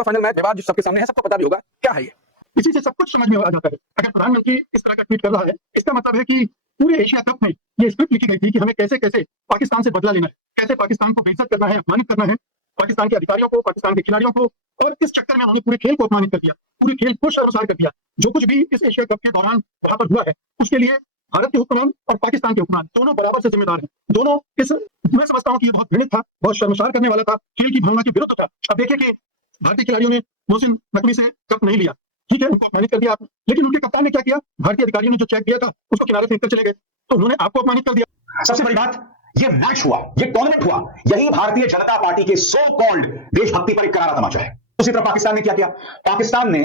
Cup का final match विवाद जो सबके सामने है, सबको पता भी होगा क्या है ये। इसी से सब कुछ समझ में आ जाता है। अगर प्रधानमंत्री इस तरह का ट्वीट कर रहा है, इसका मतलब है कि पूरे एशिया कप में ये स्क्रिप्ट लिखी गई थी कि हमें कैसे कैसे पाकिस्तान से बदला लेना है, कैसे पाकिस्तान को बेइज्जत करना है, अपमानित करना है, पाकिस्तान के अधिकारियों को, पाकिस्तान के खिलाड़ियों को। और इस चक्कर में उन्होंने पूरे खेल को अपमानित कर दिया, पूरे खेल को शर्मसार कर दिया। जो कुछ भी इस एशिया कप के दौरान वहां पर हुआ है, उसके लिए भारत के हुक्मरान और पाकिस्तान के हुक्मरान दोनों बराबर से जिम्मेदार हैं। दोनों इस मैं समझता हूँ कि ये बहुत घृणित था, बहुत शर्मसार करने वाला था, खेल की भावना के विरुद्ध था। अब देखिए कि भारतीय खिलाड़ियों ने मोहसिन नकवी से कप नहीं लिया, ठीक है, उनको अपमानित कर दिया आपने, लेकिन उनके कप्तान ने क्या किया? भारतीय अधिकारियों ने जो चेक दिया था उसको किनारे से निकल चले गए, तो उन्होंने आपको अपमानित कर दिया। सबसे बड़ी बात, ये मैच हुआ, ये टूर्नामेंट हुआ, यही भारतीय जनता पार्टी के सो कॉल्ड देशभक्ति पर एक करारा तमाचा है। दूसरी तरफ पाकिस्तान ने क्या किया? पाकिस्तान ने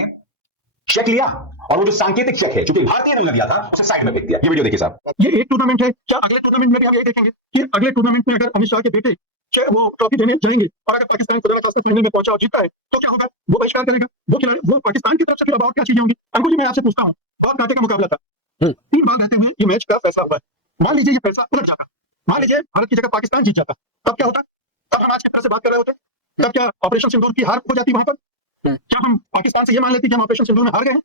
चेक लिया और वो जो सांकेतिक चेक है, चूंकि भारतीय ने दिया था, उसे साइड में फेंक दिया। ये वीडियो देखिए साहब। ये एक टूर्नामेंट है, क्या अगले टूर्नामेंट में भी हम यही देखेंगे कि अगले टूर्नामेंट में अगर अमित शाह के बेटे वो ट्रॉफी देने जाएंगे और अगर पाकिस्तान खुदा खास्ता फाइनल में पहुंचा और जीता है तो क्या होगा? वो बहिष्कार करेगा, वो खिलाड़ी, वो पाकिस्तान की तरफ से फिर अब और क्या चीजें होंगी? अंकुर जी, मैं आपसे पूछता हूँ, बहुत कांटे का मुकाबला था, 3 बार रहते हुए ये मैच का फैसला हुआ है। मान लीजिए ये फैसला उलट जाता, मान लीजिए भारत की जगह पाकिस्तान जीत जाता, तब क्या होता? तब हम आज की तरह से बात कर रहे होते? तब क्या ऑपरेशन सिंदूर की हार हो जाती वहां पर? क्या हम पाकिस्तान से ये मान लेते कि हम ऑपरेशन सिंदूर में हार गए हैं?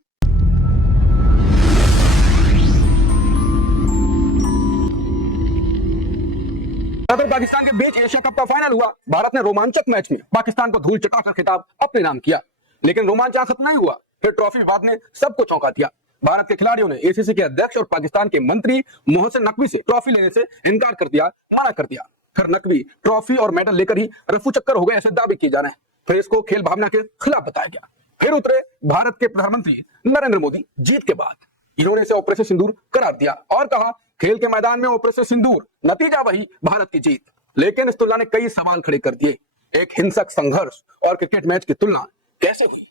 भारत और पाकिस्तान के बीच एशिया कप का फाइनल हुआ। भारत ने रोमांचक मैच में पाकिस्तान को धूल चटाकर खिताब अपने नाम किया, लेकिन रोमांच खत्म नहीं हुआ। फिर ट्रॉफी विवाद ने सबको चौंका दिया। भारत के खिलाड़ियों ने एसीसी के अध्यक्ष और पाकिस्तान के मंत्री मोहसिन नकवी से ट्रॉफी लेने से इनकार कर दिया, मना कर दिया। फिर नकवी ट्रॉफी और मेडल लेकर ही रफू चक्कर हो गए, ऐसे दावे किए जा रहे हैं। फिर इसको खेल भावना के खिलाफ बताया गया। फिर उतरे भारत के प्रधानमंत्री नरेंद्र मोदी जीत के बाद। इन्होंने इसे ऑपरेशन सिंदूर करार दिया और कहा खेल के मैदान में ऑपरेशन सिंदूर, नतीजा वही भारत की जीत। लेकिन इस तुलना ने कई सवाल खड़े कर दिए। एक हिंसक संघर्ष और क्रिकेट मैच की तुलना कैसे हुई?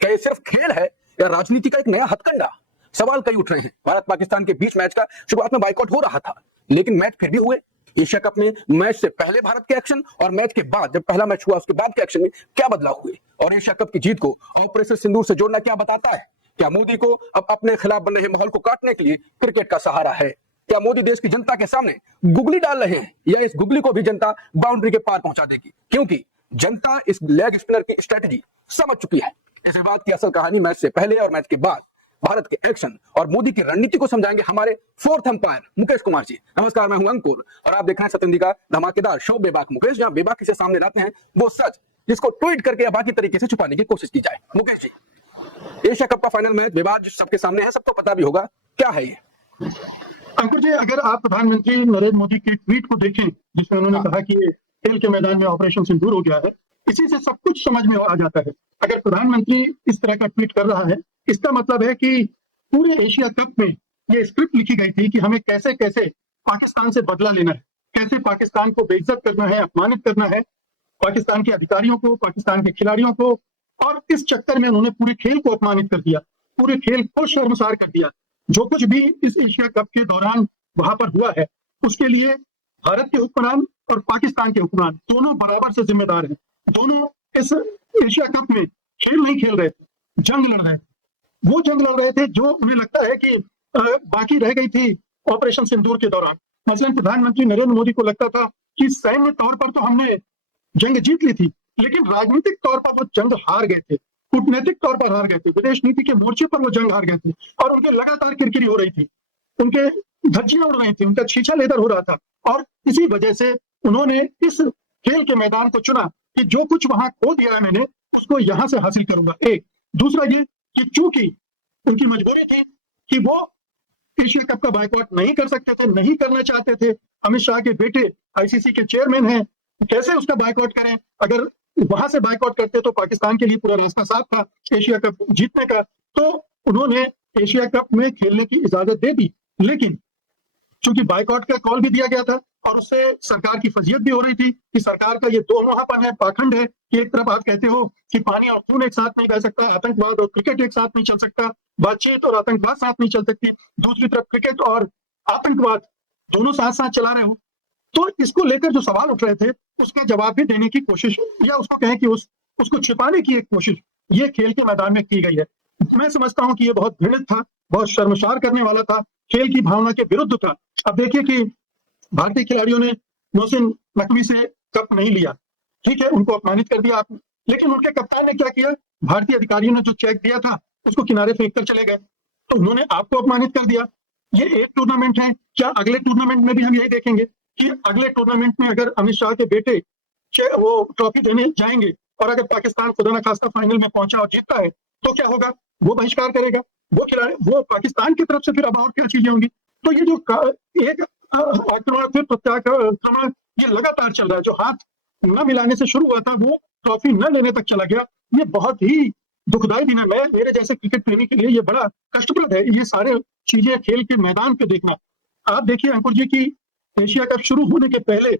क्या ये सिर्फ खेल है या राजनीति का एक नया हथकंडा? सवाल कई उठ रहे हैं। भारत पाकिस्तान के बीच मैच का शुरुआत में बाइकआउट हो रहा था, लेकिन मैच फिर भी हुए। एशिया कप में मैच से पहले भारत के एक्शन और मैच के बाद, जब पहला मैच हुआ उसके बाद के एक्शन में क्या बदलाव हुए? और एशिया कप की जीत को ऑपरेशन सिंदूर से जोड़ना क्या बताता है? क्या मोदी को अब अपने खिलाफ बन रहे माहौल को काटने के लिए क्रिकेट का सहारा है? क्या मोदी देश की जनता के सामने गुगली डाल रहे हैं या इस गुगली को भी जनता बाउंड्री के पार पहुंचा देगी? क्योंकि जनता इस लेग स्पिनर की स्ट्रेटजी समझ चुकी है। इस विवाद की असल कहानी मैच से पहले और मैच के बाद, भारत के एक्शन और मोदी की रणनीति को समझाएंगे हमारे फोर्थ अंपायर मुकेश कुमार जी। नमस्कार, मैं हूं अंकुर और आप देख रहे हैं सत्येंद्र का धमाकेदार शो बेबाक मुकेश, जहां बेबाकी से सामने लाते हैं वो सच जिसको ट्वीट करके या बाकी तरीके से छुपाने की कोशिश की जाए। मुकेश जी, एशिया कप का फाइनल मैच विवाद सबके सामने है, सबको पता भी होगा क्या है ये? अंकुर जी, अगर आप प्रधानमंत्री नरेंद्र मोदी के ट्वीट को देखें जिसमें उन्होंने कहा कि खेल के मैदान में ऑपरेशन सिंदूर हो गया है, इसी से सब कुछ समझ में आ जाता है। अगर प्रधानमंत्री इस तरह का ट्वीट कर रहा है, इसका मतलब है कि पूरे एशिया कप में ये स्क्रिप्ट लिखी गई थी कि हमें कैसे कैसे पाकिस्तान से बदला लेना है, कैसे पाकिस्तान को बेइज्जत करना है, अपमानित करना है, पाकिस्तान के अधिकारियों को, पाकिस्तान के खिलाड़ियों को। और इस चक्कर में उन्होंने पूरे खेल को अपमानित कर दिया, पूरे खेल को शर्मसार कर दिया। जो कुछ भी इस एशिया कप के दौरान वहां पर हुआ है, उसके लिए भारत के हुक्मरान और पाकिस्तान के हुक्मरान दोनों बराबर से जिम्मेदार हैं। दोनों इस एशिया कप में खेल नहीं खेल रहे थे, जंग लड़ रहे थे। वो जंग लड़ रहे थे जो उन्हें लगता है कि बाकी रह गई थी ऑपरेशन सिंदूर के दौरान। मसलन प्रधानमंत्री नरेंद्र मोदी को लगता था कि सैन्य तौर पर तो हमने जंग जीत ली थी, लेकिन राजनीतिक तौर पर वो जंग हार गए थे, कूटनीतिक तौर पर हार गए थे, विदेश नीति के मोर्चे पर वो जंग हार गए थे और उनके लगातार किरकिरी हो रही थी, उनके धज्जियां उड़ रही थी, उनका छीछा लेदर हो रहा था। और इसी वजह से उन्होंने इस खेल के मैदान को चुना कि जो कुछ वहां खो दिया है मैंने, उसको यहां से हासिल करूंगा। एक दूसरा ये कि चूंकि उनकी मजबूरी थी कि वो एशिया कप का बाइकआउट नहीं कर सकते थे, नहीं करना चाहते थे। अमित शाह के बेटे आईसीसी के चेयरमैन हैं, कैसे उसका बाइकआउट करें? अगर वहां से बाइकआउट करते तो पाकिस्तान के लिए पूरा रास्ता साफ था एशिया कप जीतने का। तो उन्होंने एशिया कप में खेलने की इजाजत दे दी, लेकिन चूंकि बाइकआउट का कॉल भी दिया गया था और उससे सरकार की फजीयत भी हो रही थी कि सरकार का ये दो मुहापन है, पाखंड है कि एक तरफ आप कहते हो कि पानी और खून एक साथ नहीं रह सकता, आतंकवाद और क्रिकेट एक साथ नहीं चल सकता, बातचीत और आतंकवाद साथ नहीं चल सकती, दूसरी तरफ क्रिकेट और आतंकवाद दोनों साथ साथ चला रहे हो। तो इसको लेकर जो सवाल उठ रहे थे उसके जवाब भी देने की कोशिश, या उसको कहें कि उसको छिपाने की एक कोशिश ये खेल के मैदान में की गई है। मैं समझता हूं कि ये बहुत घृणित था, बहुत शर्मसार करने वाला था, खेल की भावना के विरुद्ध था। अब देखिए कि भारतीय खिलाड़ियों ने मोहसिन नकवी से कप नहीं लिया, ठीक है, उनको अपमानित कर दिया आपने, लेकिन उनके कप्तान ने क्या किया, भारतीय अधिकारियों ने जो चेक दिया था उसको किनारे फेंक कर चले गए, तो उन्होंने आपको अपमानित कर दिया। ये एक टूर्नामेंट है, क्या अगले टूर्नामेंट में भी हम यही देखेंगे कि अगले टूर्नामेंट में अगर अमित शाह के बेटे वो ट्रॉफी देने जाएंगे और अगर पाकिस्तान खुदा न खास्ता फाइनल में पहुंचा और जीतता है तो क्या होगा, वो बहिष्कार करेगा, वो खिलाड़ी, वो पाकिस्तान की तरफ से फिर अब और क्या चीजें होंगी। तो ये जो एक आक्रमण फिर प्रत्याक्रमण ये लगातार चल रहा है, जो हाथ न मिलाने से शुरू हुआ था वो ट्रॉफी न लेने तक चला गया, ये बहुत ही दुखदायी दिन है। मैं, मेरे जैसे क्रिकेट प्रेमी के लिए ये बड़ा कष्टप्रद है, ये सारे चीजें खेल के मैदान पे देखना। आप देखिए अंकुर जी की एशिया कप शुरू होने के पहले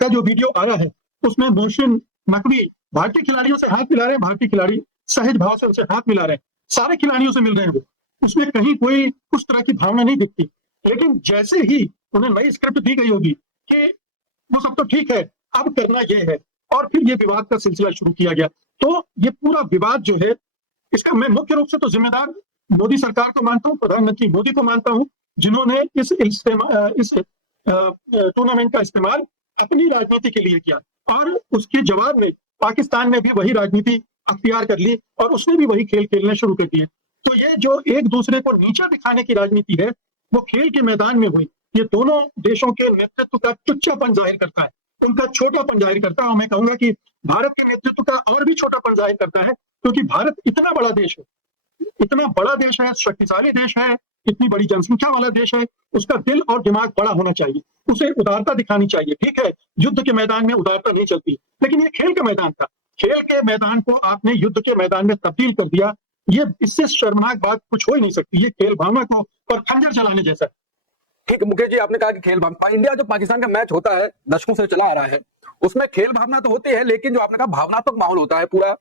का जो वीडियो आया है उसमें मोहसिन नकवी भारतीय खिलाड़ियों से हाथ मिला रहे हैं, भारतीय खिलाड़ी सहज भाव से उनसे हाथ मिला रहे हैं, सारे खिलाड़ियों से मिल रहे हैं, वो उसमें कहीं कोई उस तरह की भावना नहीं दिखती। लेकिन जैसे ही उन्हें नई स्क्रिप्ट दी गई होगी कि वो सब तो ठीक है, अब करना ये है, और फिर ये विवाद का सिलसिला शुरू किया गया। तो ये पूरा विवाद जो है, इसका मैं मुख्य रूप से तो जिम्मेदार मोदी सरकार को मानता हूँ, प्रधानमंत्री मोदी को मानता हूँ, जिन्होंने इस टूर्नामेंट का इस्तेमाल अपनी राजनीति के लिए किया, और उसके जवाब में पाकिस्तान ने भी वही राजनीति अख्तियार कर ली और उसने भी वही खेल खेलने शुरू कर दिए। तो ये जो एक दूसरे को नीचा दिखाने की राजनीति है वो खेल के मैदान में हुई, ये दोनों देशों के नेतृत्व का टुच्चापन जाहिर करता है, उनका छोटापन जाहिर करता है। और मैं कहूंगा कि भारत के नेतृत्व का और भी छोटापन जाहिर करता है, क्योंकि भारत इतना बड़ा देश है, इतना बड़ा देश है, शक्तिशाली देश है, इतनी बड़ी जनसंख्या वाला देश है, उसका दिल और दिमाग बड़ा होना चाहिए, उसे उदारता दिखानी चाहिए। ठीक है, युद्ध के मैदान में उदारता नहीं चलती, लेकिन ये खेल का मैदान था, खेल के मैदान को आपने युद्ध के मैदान में तब्दील कर दिया, ये इससे शर्मनाक बात कुछ हो ही नहीं सकती। ये खेल भावना को पर खंजर चलाने जैसा है। ठीक है मुकेश जी, आपने कहा कि खेल भावना, इंडिया जो पाकिस्तान का मैच होता है दशकों से चला आ रहा है, उसमें खेल भावना तो होती है, लेकिन जो आपने कहा भावनात्मक माहौल होता है, पूरा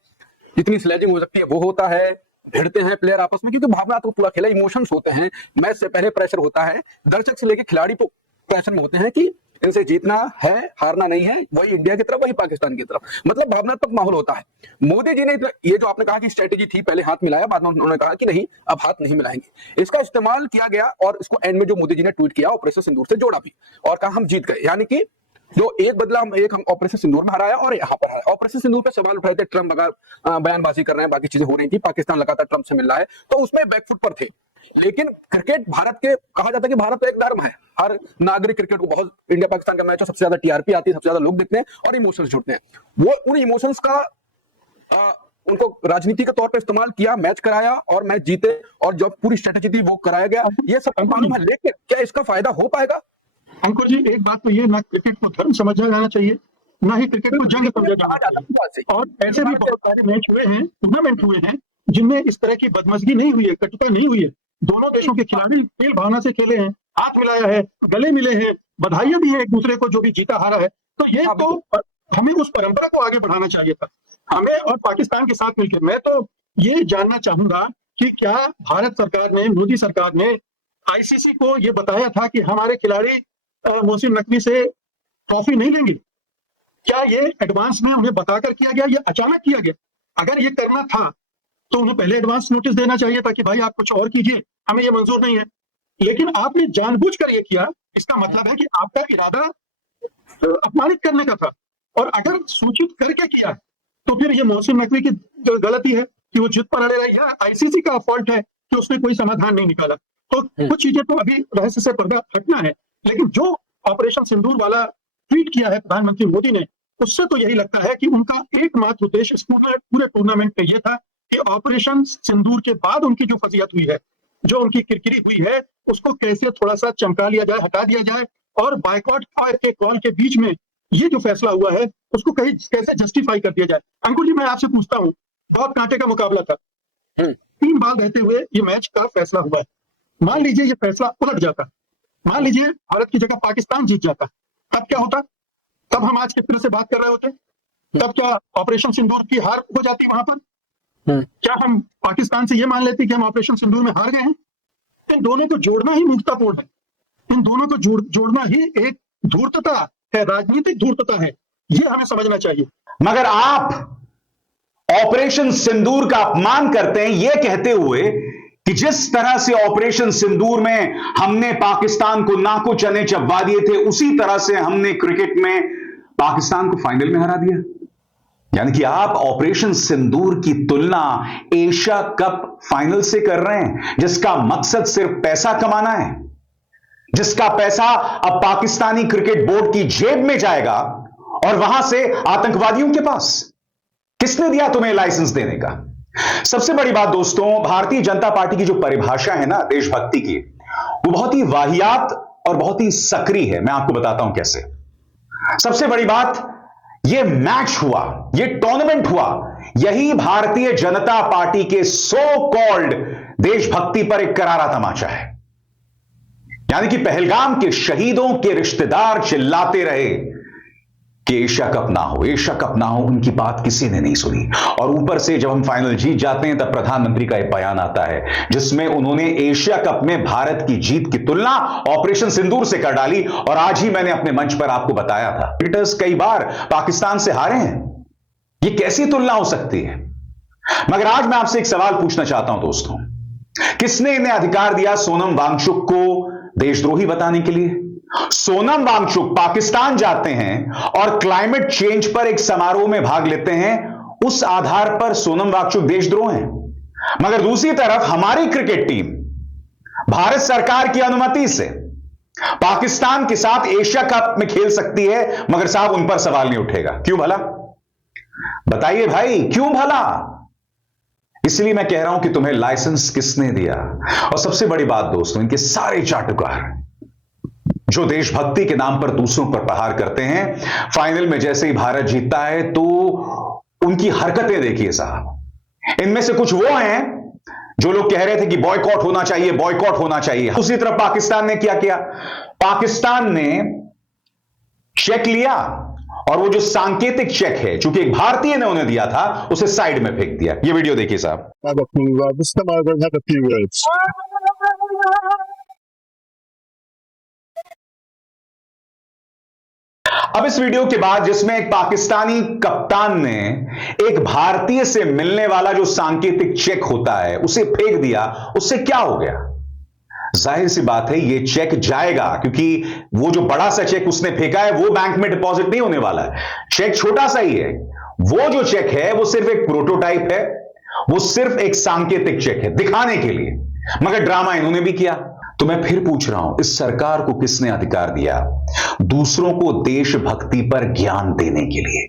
जितनी स्लेजिंग हो सकती है वो होता है, भिड़ते हैं प्लेयर आपस में, क्योंकि भावना तो पूरा खेला, इमोशंस होते हैं, मैच से पहले प्रेशर होता है, दर्शक से लेकर खिलाड़ी तो प्रेशर में होते हैं कि इनसे जीतना है, हारना नहीं है, वही इंडिया की तरफ वही पाकिस्तान की तरफ, मतलब भावनात्मक माहौल होता है। मोदी जी ने ये जो आपने कहा कि स्ट्रेटेजी थी, पहले हाथ मिलाया, बाद में उन्होंने कहा कि नहीं अब हाथ नहीं मिलाएंगे, इसका इस्तेमाल किया गया और इसको एंड में जो मोदी जी ने ट्वीट किया ऑपरेशन सिंदूर से जोड़ा भी और कहा हम जीत गए, यानी कि जो एक बदला हम ऑपरेशन सिंदूर में हराया और यहाँ पर हराया। ऑपरेशन सिंदूर पे सवाल उठाए थे, ट्रम्प अगर बयानबाजी कर रहे हैं, बाकी चीजें हो रही थी, पाकिस्तान लगातार ट्रम्प से मिल रहा है, तो उसमें बैकफुट पर थे। लेकिन क्रिकेट भारत के, कहा जाता है कि भारत तो एक धर्म है, हर नागरिक क्रिकेट को, बहुत इंडिया पाकिस्तान का मैच हो, सबसे ज्यादा टीआरपी आती है, सबसे ज्यादा लोग देखते हैं और इमोशंस जुड़ते हैं, वो उन इमोशंस का उनको राजनीति के तौर पर इस्तेमाल किया, मैच कराया और मैच जीते, और जो पूरी स्ट्रेटेजी थी वो कराया गया, ये सब मालूम है। लेकिन क्या इसका फायदा हो पाएगा? अंकुर जी, एक बात तो ये, ना क्रिकेट को धर्म समझा जाना चाहिए, ना ही क्रिकेट को जंग समझा जाना चाहिए। और ऐसे भी बहुत सारे मैच हुए हैं, टूर्नामेंट हुए हैं, जिनमें इस तरह की बदमजगी नहीं हुई है, कटुता नहीं हुई है। दोनों देशों के खिलाड़ी खेल भावना से खेले हैं, हाथ मिलाया है, गले मिले हैं, बधाइयां दी है एक दूसरे को जो भी जीता हारा है। तो ये तो हमें उस परंपरा को आगे बढ़ाना चाहिए था, हमें और पाकिस्तान के साथ मिलकर। मैं तो ये जानना चाहूंगा कि क्या भारत सरकार ने, मोदी सरकार ने आईसीसी को ये बताया था कि हमारे खिलाड़ी मोहसिन नकवी से ट्रॉफी नहीं लेंगे? क्या ये एडवांस में उन्हें बताकर किया गया, ये अचानक किया गया? अगर ये करना था तो उन्हें पहले एडवांस नोटिस देना चाहिए था कि भाई आप कुछ और कीजिए, हमें ये मंजूर नहीं है। लेकिन आपने जानबूझकर ये किया, इसका मतलब है कि आपका इरादा अपमानित करने का था, और अगर सूचित करके किया तो फिर ये मोहसिन नकवी की गलती है कि वो जिद पर अड़े रहे, या आईसीसी का फॉल्ट है कि उसने कोई समाधान नहीं निकाला। तो कुछ चीजें तो अभी रहस्य से पर्दा हटना है, लेकिन जो ऑपरेशन सिंदूर वाला ट्वीट किया है प्रधानमंत्री मोदी ने, उससे तो यही लगता है कि उनका एकमात्र उद्देश्य इस पूरे टूर्नामेंट में यह था कि ऑपरेशन सिंदूर के बाद उनकी जो फजीहत हुई है, जो उनकी किरकिरी हुई है, उसको कैसे थोड़ा सा चमका लिया जाए, हटा दिया जाए, और बायकॉट के कॉल के बीच में ये जो फैसला हुआ है उसको कैसे जस्टिफाई कर दिया जाए। अंकुर जी, मैं आपसे पूछता हूँ, बहुत कांटे का मुकाबला था, 3 बाल रहते हुए ये मैच का फैसला हुआ है। मान लीजिए ये फैसला उलट जाता, मान लीजिए भारत की जगह पाकिस्तान जीत जाता, तब क्या होता? तब हम आज किस तरह से बात कर रहे होते? तब तो ऑपरेशन सिंदूर की हार हो जाती वहां पर। क्या हम पाकिस्तान से ये मान लेते कि हम ऑपरेशन सिंदूर में हार गए हैं? इन दोनों को जोड़ना ही मूर्खतापूर्ण है, इन दोनों को जोड़ना ही एक धूर्तता है, राजनीतिक धूर्तता है, ये हमें समझना चाहिए। मगर आप ऑपरेशन सिंदूर का अपमान करते हैं यह कहते हुए कि जिस तरह से ऑपरेशन सिंदूर में हमने पाकिस्तान को नाको चने चबवा दिए थे, उसी तरह से हमने क्रिकेट में पाकिस्तान को फाइनल में हरा दिया। यानी कि आप ऑपरेशन सिंदूर की तुलना एशिया कप फाइनल से कर रहे हैं, जिसका मकसद सिर्फ पैसा कमाना है, जिसका पैसा अब पाकिस्तानी क्रिकेट बोर्ड की जेब में जाएगा और वहां से आतंकवादियों के पास। किसने दिया तुम्हें लाइसेंस देने का? सबसे बड़ी बात दोस्तों, भारतीय जनता पार्टी की जो परिभाषा है ना देशभक्ति की, वो बहुत ही वाहियात और बहुत ही सक्रिय है। मैं आपको बताता हूं कैसे। सबसे बड़ी बात, ये मैच हुआ, ये टूर्नामेंट हुआ, यही भारतीय जनता पार्टी के सो कॉल्ड देशभक्ति पर एक करारा तमाचा है। यानी कि पहलगाम के शहीदों के रिश्तेदार चिल्लाते रहे कि एशिया कप ना हो, एशिया कप ना हो, उनकी बात किसी ने नहीं सुनी। और ऊपर से जब हम फाइनल जीत जाते हैं तब प्रधानमंत्री का एक बयान आता है जिसमें उन्होंने एशिया कप में भारत की जीत की तुलना ऑपरेशन सिंदूर से कर डाली। और आज ही मैंने अपने मंच पर आपको बताया था, क्रिकेटर्स कई बार पाकिस्तान से हारे हैं, ये कैसी तुलना हो सकती है? मगर आज मैं आपसे एक सवाल पूछना चाहता हूं दोस्तों, किसने इन्हें अधिकार दिया सोनम वांगचुक को देशद्रोही बताने के लिए? सोनम वांगचुक पाकिस्तान जाते हैं और क्लाइमेट चेंज पर एक समारोह में भाग लेते हैं, उस आधार पर सोनम वांगचुक देशद्रोह हैं। मगर दूसरी तरफ हमारी क्रिकेट टीम भारत सरकार की अनुमति से पाकिस्तान के साथ एशिया कप में खेल सकती है, मगर साहब उन पर सवाल नहीं उठेगा। क्यों भला? बताइए भाई, क्यों भला? इसलिए मैं कह रहा हूं कि तुम्हें लाइसेंस किसने दिया? और सबसे बड़ी बात दोस्तों, इनके सारे चाटुकार जो देशभक्ति के नाम पर दूसरों पर प्रहार करते हैं, फाइनल में जैसे ही भारत जीतता है तो उनकी हरकतें देखिए साहब। इनमें से कुछ वो हैं जो लोग कह रहे थे कि बॉयकॉट होना चाहिए, बॉयकॉट होना चाहिए। दूसरी तरफ पाकिस्तान ने क्या किया? पाकिस्तान ने चेक लिया और वो जो सांकेतिक चेक है, चूंकि एक भारतीय ने उन्हें दिया था, उसे साइड में फेंक दिया। ये वीडियो देखिए साहब। अब इस वीडियो के बाद जिसमें एक पाकिस्तानी कप्तान ने एक भारतीय से मिलने वाला जो सांकेतिक चेक होता है उसे फेंक दिया, उससे क्या हो गया? जाहिर सी बात है ये चेक जाएगा, क्योंकि वो जो बड़ा सा चेक उसने फेंका है वो बैंक में डिपॉजिट नहीं होने वाला है। चेक छोटा सा ही है। वो जो चेक है वो सिर्फ एक प्रोटोटाइप है, वो सिर्फ एक सांकेतिक चेक है दिखाने के लिए। मगर ड्रामा इन्होंने भी किया। तो मैं फिर पूछ रहा हूं, इस सरकार को किसने अधिकार दिया दूसरों को देशभक्ति पर ज्ञान देने के लिए?